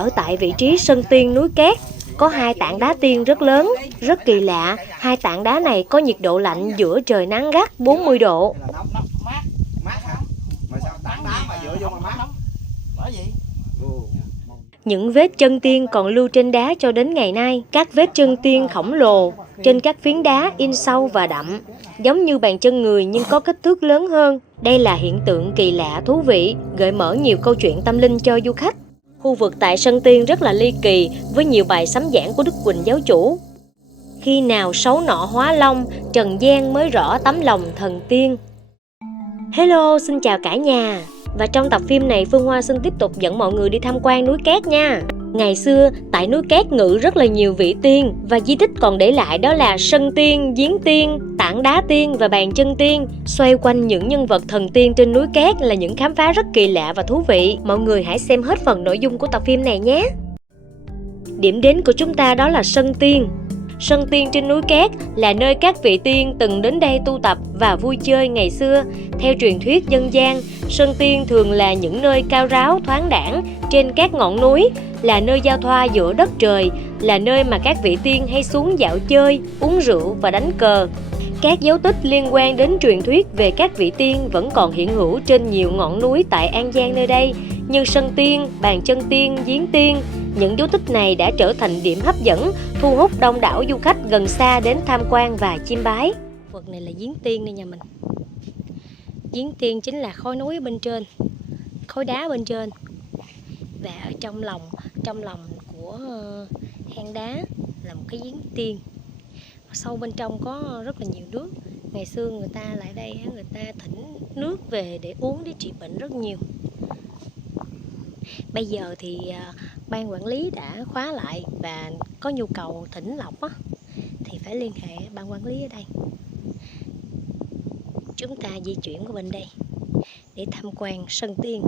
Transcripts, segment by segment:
Ở tại vị trí Sân Tiên núi Cát, có hai tảng đá tiên rất lớn, rất kỳ lạ. Hai tảng đá này có nhiệt độ lạnh giữa trời nắng gắt 40 độ. Những vết chân tiên còn lưu trên đá cho đến ngày nay. Các vết chân tiên khổng lồ trên các phiến đá in sâu và đậm, giống như bàn chân người nhưng có kích thước lớn hơn. Đây là hiện tượng kỳ lạ thú vị, gợi mở nhiều câu chuyện tâm linh cho du khách. Khu vực tại Sân Tiên rất là ly kỳ với nhiều bài sấm giảng của Đức Quỳnh giáo chủ. Khi nào sấu nọ hóa long, trần gian mới rõ tấm lòng thần tiên. Hello, xin chào cả nhà. Và trong tập phim này Phương Hoa xin tiếp tục dẫn mọi người đi tham quan núi Cát nha. Ngày xưa, tại núi Cát ngự rất là nhiều vị tiên, và di tích còn để lại đó là Sân Tiên, Giếng Tiên, tảng đá tiên và bàn chân tiên. Xoay quanh những nhân vật thần tiên trên núi Cát là những khám phá rất kỳ lạ và thú vị. Mọi người hãy xem hết phần nội dung của tập phim này nhé. Điểm đến của chúng ta đó là Sân Tiên. Sân Tiên trên núi Cát là nơi các vị tiên từng đến đây tu tập và vui chơi ngày xưa. Theo truyền thuyết dân gian, Sân Tiên thường là những nơi cao ráo thoáng đãng trên các ngọn núi, là nơi giao thoa giữa đất trời, là nơi mà các vị tiên hay xuống dạo chơi, uống rượu và đánh cờ. Các dấu tích liên quan đến truyền thuyết về các vị tiên vẫn còn hiện hữu trên nhiều ngọn núi tại An Giang nơi đây, như Sân Tiên, Bàn Chân Tiên, Giếng Tiên. Những dấu tích này đã trở thành điểm hấp dẫn, thu hút đông đảo du khách gần xa đến tham quan và chiêm bái. Vật này là Giếng Tiên đây nhà mình. Giếng Tiên chính là khối núi ở bên trên, khối đá bên trên. Và ở trong lòng của hang đá là một cái giếng tiên. Sâu bên trong có rất là nhiều nước. Ngày xưa người ta lại đây, người ta thỉnh nước về để uống, để trị bệnh rất nhiều. Bây giờ thì ban quản lý đã khóa lại, và có nhu cầu thỉnh lọc á, thì phải liên hệ ban quản lý ở đây. Chúng ta di chuyển qua bên đây để tham quan Sân Tiên.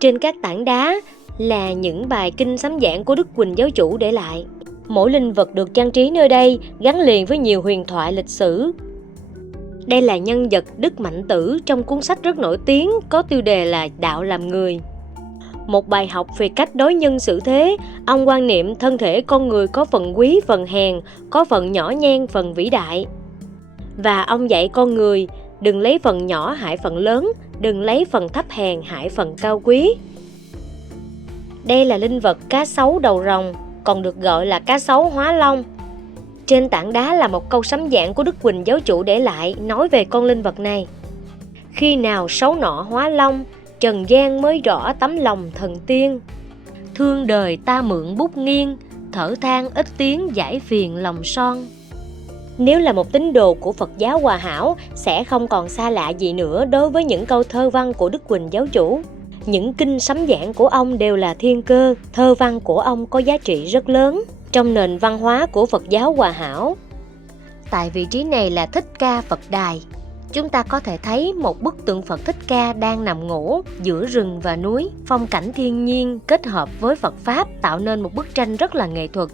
Trên các tảng đá là những bài kinh sấm giảng của Đức Quỳnh giáo chủ để lại. Mỗi linh vật được trang trí nơi đây gắn liền với nhiều huyền thoại lịch sử. Đây là nhân vật Đức Mạnh Tử trong cuốn sách rất nổi tiếng có tiêu đề là Đạo làm người. Một bài học về cách đối nhân xử thế. Ông quan niệm thân thể con người có phần quý, phần hèn, có phần nhỏ nhen, phần vĩ đại. Và ông dạy con người đừng lấy phần nhỏ hại phần lớn, đừng lấy phần thấp hèn hại phần cao quý. Đây là linh vật cá sấu đầu rồng, còn được gọi là cá sấu hóa long. Trên tảng đá là một câu sấm giảng của Đức Quỳnh giáo chủ để lại nói về con linh vật này. Khi nào sấu nọ hóa long, trần gian mới rõ tấm lòng thần tiên. Thương đời ta mượn bút nghiêng, thở than ít tiếng giải phiền lòng son. Nếu là một tín đồ của Phật giáo Hòa Hảo, sẽ không còn xa lạ gì nữa đối với những câu thơ văn của Đức Quỳnh giáo chủ. Những kinh sấm giảng của ông đều là thiên cơ, thơ văn của ông có giá trị rất lớn trong nền văn hóa của Phật giáo Hòa Hảo. Tại vị trí này là Thích Ca Phật Đài. Chúng ta có thể thấy một bức tượng Phật Thích Ca đang nằm ngủ giữa rừng và núi. Phong cảnh thiên nhiên kết hợp với Phật Pháp tạo nên một bức tranh rất là nghệ thuật.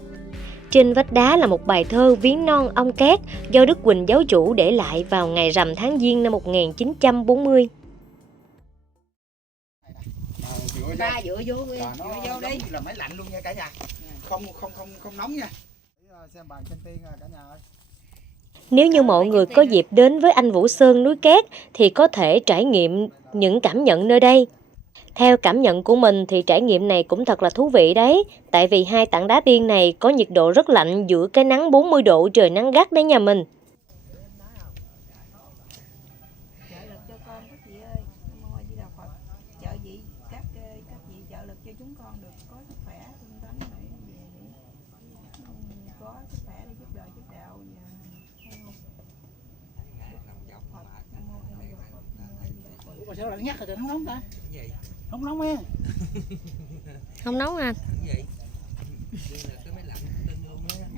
Trên vách đá là một bài thơ Viếng non ông Cát do Đức Quỳnh giáo chủ để lại vào ngày rằm tháng Giêng năm 1940. Ba dựa vô đi, là máy lạnh luôn nha cả nhà. Không nóng nha. Xem bàn chân tiên cả nhà ơi. Nếu như mọi người có dịp đến với anh Vũ Sơn núi Cát thì có thể trải nghiệm những cảm nhận nơi đây. Theo cảm nhận của mình thì trải nghiệm này cũng thật là thú vị đấy. Tại vì hai tảng đá tiên này có nhiệt độ rất lạnh giữa cái nắng 40 độ trời nắng gắt đấy nhà mình. Sao lại nhắc rồi không nóng ta? Không nóng nha. Không nóng anh.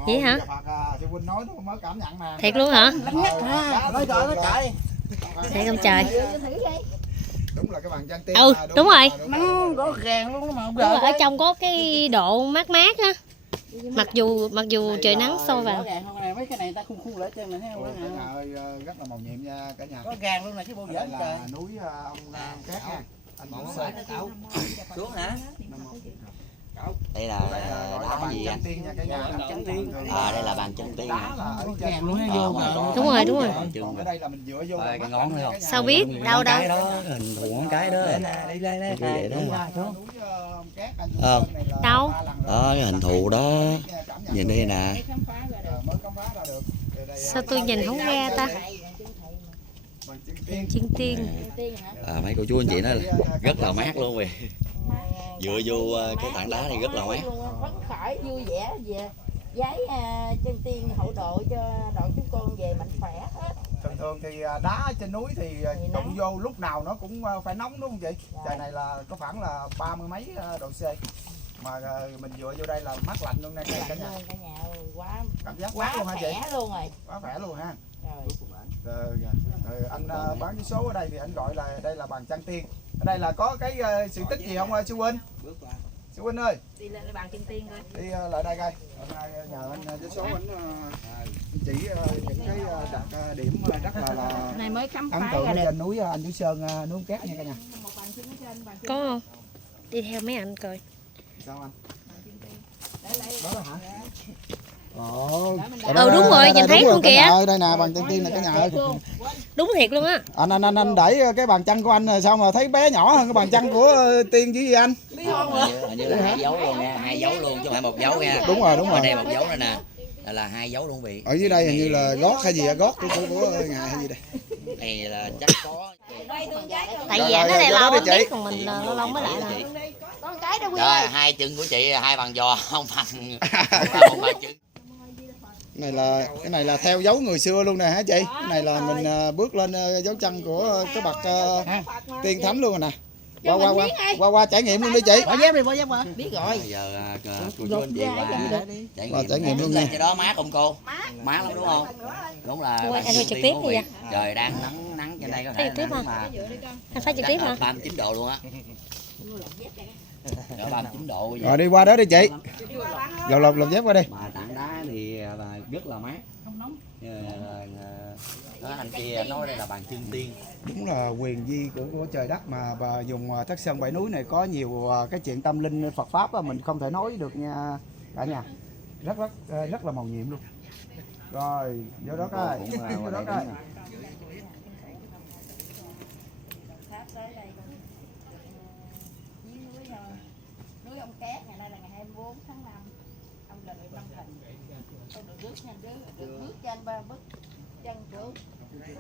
Vậy hả? Thiệt luôn hả? Thiệt không trời? Đúng là cái bàn chân tiên. Ừ, đúng rồi. Nắng có gàn luôn mà. Đúng rồi, ở trong có cái độ mát mát á. Mặc dù trời nắng sôi vào. Mấy cái này ta khung lại trên này thấy không? Cả nhà ơi, rất là màu nhiệm nha cả nhà. Có gàn luôn nè chứ bao giờ là núi ông Cát nha. anh Vũ Sơn. Xuống hả? Đây Đây là là gọi là đá bàn gì chân anh? tiên nha cả nhà. Chân tiên. Đây là bàn chân tiên Đá hả? là ở trên luôn nó vô cả. Đúng rồi, đúng rồi. Còn ở đây là mình dựa vô Cái mắt ngón nha thấy không? cả nhà. Sao biết? Đâu đâu. Cái đó, hình thù ngón cái đó. Đây đây Cái vậy đó. Núi, Cát, anh Vũ Ờ. Sơn này là Đâu? 3 lần rồi. Đó, cái hình thù đó. Cảm nhận Nhìn được. đây nè. Mới khám phá ra được. Đây, Sao tôi nhìn không ra ta? bàn chân tiên. Chân tiên. Mấy cô chú anh chị nói là rất là mát luôn rồi. Dựa vô cái tảng đá này rất là mát. phấn khởi vui vẻ về giấy chân tiên hậu độ cho đội chúng con về mạnh khỏe hết. Thường thường thì đá trên núi thì đụng vô lúc nào nó cũng phải nóng đúng không chị? Trời này là có khoảng là 30 mấy độ C. Mà mình dựa vô đây là mát lạnh luôn nè cả nhà. Cả nhà quá Cảm giác quá mát luôn hả chị? khỏe luôn rồi. Quá khỏe luôn ha. Rồi. Rồi anh bán cái số ở đây thì anh gọi là đây là bàn chân tiên. Ở đây là có cái sự tích gì không sư huynh? Sư huynh ơi, Đi lên bàn chân tiên coi. đi lại đây coi. Hôm nay nhờ anh với số anh chỉ những cái đặc điểm rất là Này mới khám ấn phá tượng ra ở được. trên núi anh Vũ Sơn, núi Cát nha cả nhà. Có không? Đi theo mấy anh coi. Sao anh? Đó là hả? Đúng rồi, nhìn thấy luôn kìa. Đây nè, bàn chân tiên này cả nhà ơi. Đúng thiệt luôn á. Anh đẩy cái bàn chân của anh rồi sao mà thấy bé nhỏ hơn cái bàn chân của tiên chứ gì anh? Hình như là 2 dấu luôn nha, 2 dấu luôn chứ không phải 1 dấu nha. Đúng rồi, đúng Ở rồi. đây 1 dấu nữa nè. Là 2 dấu luôn vị. Ở dưới đây hình như là gót hay gì á, gót của ngài hay gì đây. Này là chắc có. Tại Rồi, vì anh rồi, nó lại vô đó lâu đi anh chị. biết, còn mình lâu lâu mới lại là. Con cái đâu Quy Rồi, ơi. 2 chân của chị 2 bằng giò không bằng một bằng chân. Cái này là theo dấu người xưa luôn nè hả chị? Cái này là mình bước lên dấu chân của cái bậc tiên thánh luôn rồi nè. Qua trải nghiệm luôn đi chị. Bỏ dép đi, bỏ dép qua. Biết rồi. Bây giờ cô chú anh chị qua trải nghiệm luôn nha. Cái đó mát không cô? Mát lắm đúng không? Đúng là Ôi, anh bạn phải trực tiên tiếp quý đi vị. Trời đang nắng trên đây có thể Trực tiếp nắng hả? mà Anh phải trực tiếp hả? 39 độ luôn á. 39 độ vậy. Rồi đi qua đó đi chị. Lột dép qua đi. Mà tảng đá thì là rất là mát. Đó, anh kia nói đây là bàn chân tiên. Đúng là quyền di của trời đất mà và dùng Thất Sơn Bảy Núi này có nhiều cái chuyện tâm linh Phật pháp mình không thể nói được nha cả nhà. Rất là màu nhiệm luôn. Rồi, vô đó coi. Vô đó coi. Núi ông Cát ngày nay là ngày 24 tháng 5. Ông là người Long Thành. Tôi được bước nha, được bước trên 3 bước chân của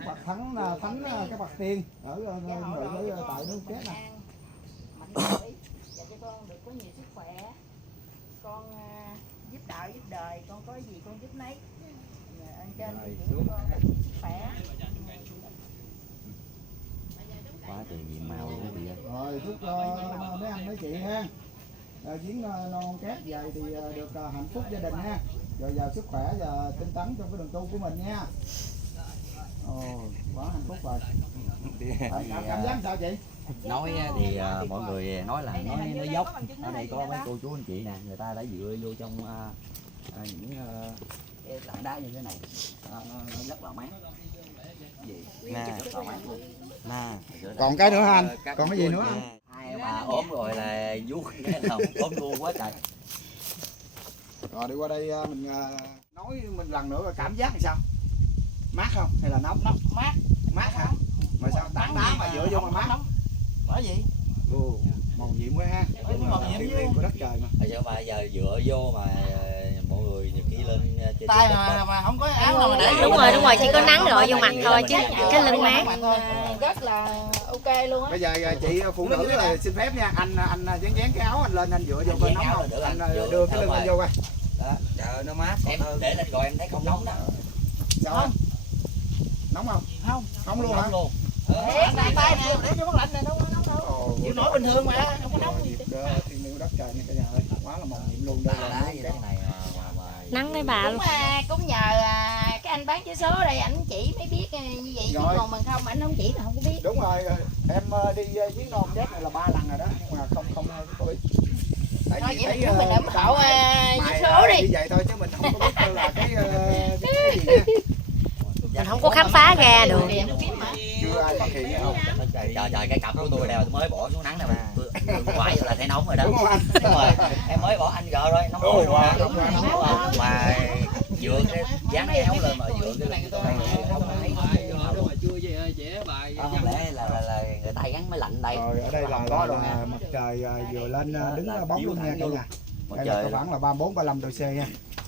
Bậc thánh cái bậc tiên ở tại núi Cát này. mạnh khỏe và cho con được có nhiều sức khỏe. Con giúp đạo giúp đời, con có gì con giúp nấy. Anh trên con có nhiều sức khỏe. Quá trời nhiều màu luôn quý vị ơi. Rồi chúc mấy anh mấy chị ha. Chuyến non Cát về thì được hạnh phúc gia đình ha. Rồi giàu sức khỏe và tinh tấn trong cái đường tu của mình nha. Quá hạnh phúc rồi. Cảm giác sao chị? Nói thì mọi người nói là nói dốc. Ở đây có mấy cô chú anh chị nè, người ta đã dựa vô trong những cái tảng đá như thế này. Nó rất là mát. Còn cái nữa hả anh? Còn cái gì nữa không? Hai bà ốm rồi là vuốt cái lòng ốm luôn quá trời. Rồi đi qua đây mình nói mình lần nữa rồi cảm giác thì sao? Mát không? Hay là nóng? Mát. Mát hả? Mà sao tảng đá mà dựa vô mà mát? Bởi gì? Màu nhiệm quá ha. Thiêng liêng của đất trời mà. Sao mà giờ dựa vô mà mọi người nhiều khi lên chơi Tay mà không có áo nào mà để. Đúng rồi, chỉ có nắng rọi vô mặt thôi chứ cái lưng mát. Rất là ok luôn á. Bây giờ chị phụ nữ là xin phép nha, anh dán cái áo anh lên anh dựa vô coi nóng không? Anh đưa cái lưng anh vô coi. Đó, trời nó mát. Em để lên rồi em thấy không nóng đó. Sao không? Nóng không? Không luôn hả? Luôn. Tay nè, để cho nó lạnh nè, đâu có nóng đâu. Chịu nổi bình thường mà, không có nóng gì. Thiên liêng đất trời nha cả nhà ơi, quá là màu nhiệm luôn đây là như thế này mà Nắng mấy bà luôn. Cũng nhờ cái anh bán vé số đây ảnh chỉ mới biết như vậy chứ còn mình không ảnh không chỉ là không có biết. Đúng rồi, em đi với non Cát này là 3 lần rồi đó, nhưng mà không có biết. Tại Thôi vì vậy thấy mình ủng hộ vé số đi. như vậy thôi chứ mình không có biết là cái gì nha. Mình không có khám phá ra được. Chưa ai phát hiện không? trời cái cặp của tôi đây tôi mới bỏ xuống nắng này mà quay là thấy nóng rồi đó. Đúng không anh? Đúng rồi, em mới bỏ anh gờ rồi, nóng rồi mà vừa cái dáng éo lên mà vừa cái này không lẽ là người ta gắn máy lạnh đây. Rồi ở đây là mặt trời vừa lên đứng bóng luôn nha cả nhà. Đây là khoảng là 34-35 độ C nha.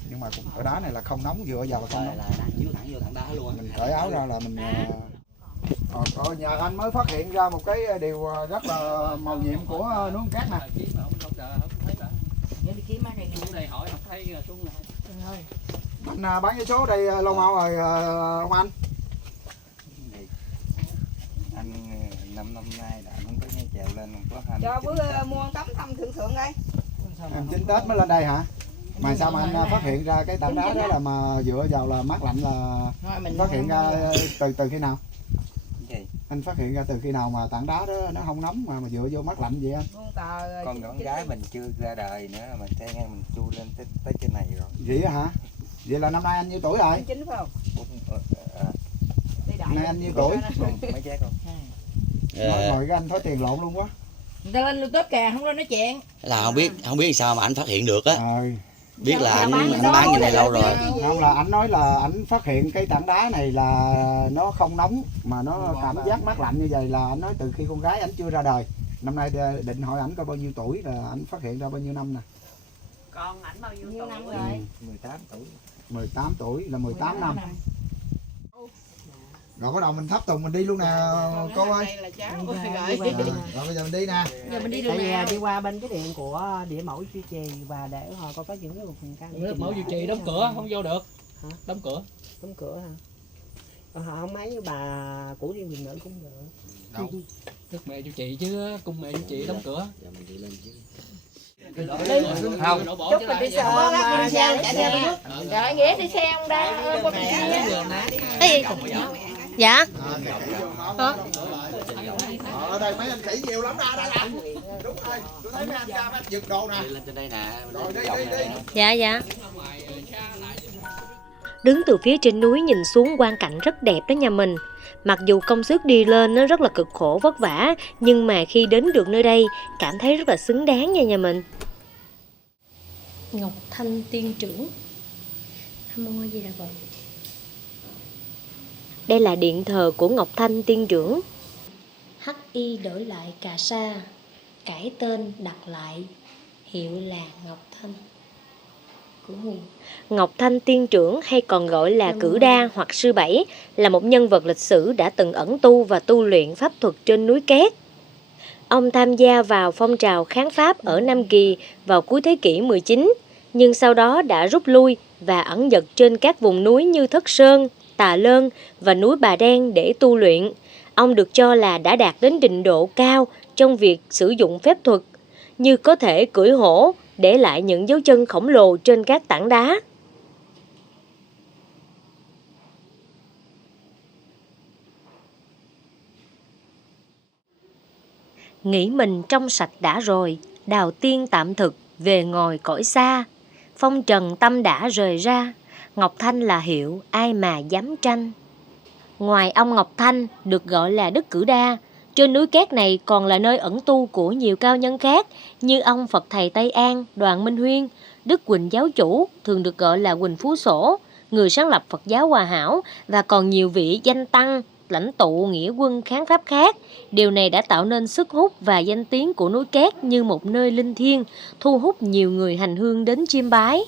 Nhưng mà ở đá này là không nóng, vừa vào là không nóng. Là đang chiếu thẳng vô thẳng đá luôn. Mình cởi áo ra là mình nhà anh mới phát hiện ra một cái điều rất là màu nhiệm của núi Cát nè. Anh bán vé số đây lâu mau rồi ông anh? Anh 5 năm nay đã không có nghe chèo lên, không có hành. Cho bữa mua tấm thăm thượng thượng đây. Em chính Tết mới lên đây hả? Mà sao mà anh phát hiện ra cái tảng đá đó là mà dựa vào là mát lạnh là phát hiện ra từ khi nào? Gì? Anh phát hiện ra từ khi nào mà tảng đá đó nó không nóng mà dựa vô mát lạnh vậy anh? Con gái mình chưa ra đời nữa mà thấy nghe mình chu lên tới trên này rồi. Vậy hả? Vậy là năm nay anh nhiêu tuổi rồi? 9 phải không? Nay anh nhiêu tuổi? Mấy giác không? Ngồi cái anh thói tiền lộn luôn quá. Người ta lên YouTube kìa, không lên nói chuyện. Là không biết sao mà anh phát hiện được á. Biết là anh bán như này lâu rồi. Không, là anh nói là anh phát hiện cái tảng đá này là nó không nóng mà nó cảm giác mát lạnh như vậy là anh nói từ khi con gái anh chưa ra đời. Năm nay định hỏi ảnh có bao nhiêu tuổi là anh phát hiện ra bao nhiêu năm nè. Còn ảnh bao nhiêu năm rồi? 18 tuổi. 18 tuổi là 18 năm. Rồi bắt đầu mình thắp tùng mình đi luôn nè cô ơi. Đây là cháu. Rồi bây giờ mình đi nè. Giờ mình đi Tại đường vì nào? đi qua bên cái điện của địa mẫu duy trì và để họ coi có những cái phần căn. Mẫu duy trì đóng cửa không vô được. Hả? Đóng cửa. Đóng cửa hả? Họ không mấy bà của riêng mình nữa cũng được. Đâu? Đức mẹ duy trì chứ cung mẹ duy trì đóng cửa. Không. Chúc mình đi sờ mà sao chạy theo. Rồi Nghĩa đi xe không đây? Cái gì? Dạ. Ở đây mấy anh khỉ nhiều lắm ra đây nè. Đúng rồi, tôi thấy mấy anh ra mấy anh giật đồ nè. Lên trên đây nè. Rồi đi. Dạ dạ. Đứng từ phía trên núi nhìn xuống quang cảnh rất đẹp đó nhà mình. Mặc dù công sức đi lên nó rất là cực khổ vất vả, nhưng mà khi đến được nơi đây cảm thấy rất là xứng đáng nha nhà mình. Ngọc Thanh Tiên Trưởng. Nam Mô A Di Đà Phật. Đây là điện thờ của Ngọc Thanh Tiên Trưởng. Hắc y đổi lại cà sa, cải tên đặt lại, hiệu là Ngọc Thanh. Ngọc Thanh Tiên Trưởng hay còn gọi là Cử Đa hoặc Sư Bảy là một nhân vật lịch sử đã từng ẩn tu và tu luyện pháp thuật trên núi Két. Ông tham gia vào phong trào kháng Pháp ở Nam Kỳ vào cuối thế kỷ 19, nhưng sau đó đã rút lui và ẩn dật trên các vùng núi như Thất Sơn, Tà Lơn và núi Bà Đen để tu luyện. Ông được cho là đã đạt đến trình độ cao trong việc sử dụng phép thuật, như có thể cưỡi hổ, để lại những dấu chân khổng lồ trên các tảng đá. Nghĩ mình trong sạch đã rồi, đào tiên tạm thực, về ngồi cõi xa. Phong trần tâm đã rời ra, Ngọc Thanh là hiệu, ai mà dám tranh. Ngoài ông Ngọc Thanh được gọi là Đức Cử Đa, trên núi Két này còn là nơi ẩn tu của nhiều cao nhân khác như ông Phật Thầy Tây An, Đoàn Minh Huyên, Đức Quỳnh Giáo Chủ, thường được gọi là Quỳnh Phú Sổ, người sáng lập Phật giáo Hòa Hảo, và còn nhiều vị danh tăng, lãnh tụ nghĩa quân kháng Pháp khác. Điều này đã tạo nên sức hút và danh tiếng của núi Két như một nơi linh thiêng, thu hút nhiều người hành hương đến chiêm bái.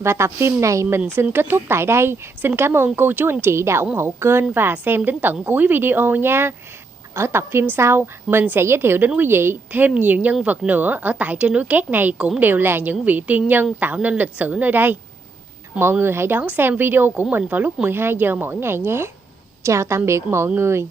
Và tập phim này mình xin kết thúc tại đây. Xin cảm ơn cô chú anh chị đã ủng hộ kênh và xem đến tận cuối video nha. Ở tập phim sau, mình sẽ giới thiệu đến quý vị thêm nhiều nhân vật nữa ở tại trên núi Két này, cũng đều là những vị tiên nhân tạo nên lịch sử nơi đây. Mọi người hãy đón xem video của mình vào lúc 12 giờ mỗi ngày nhé. Chào tạm biệt mọi người.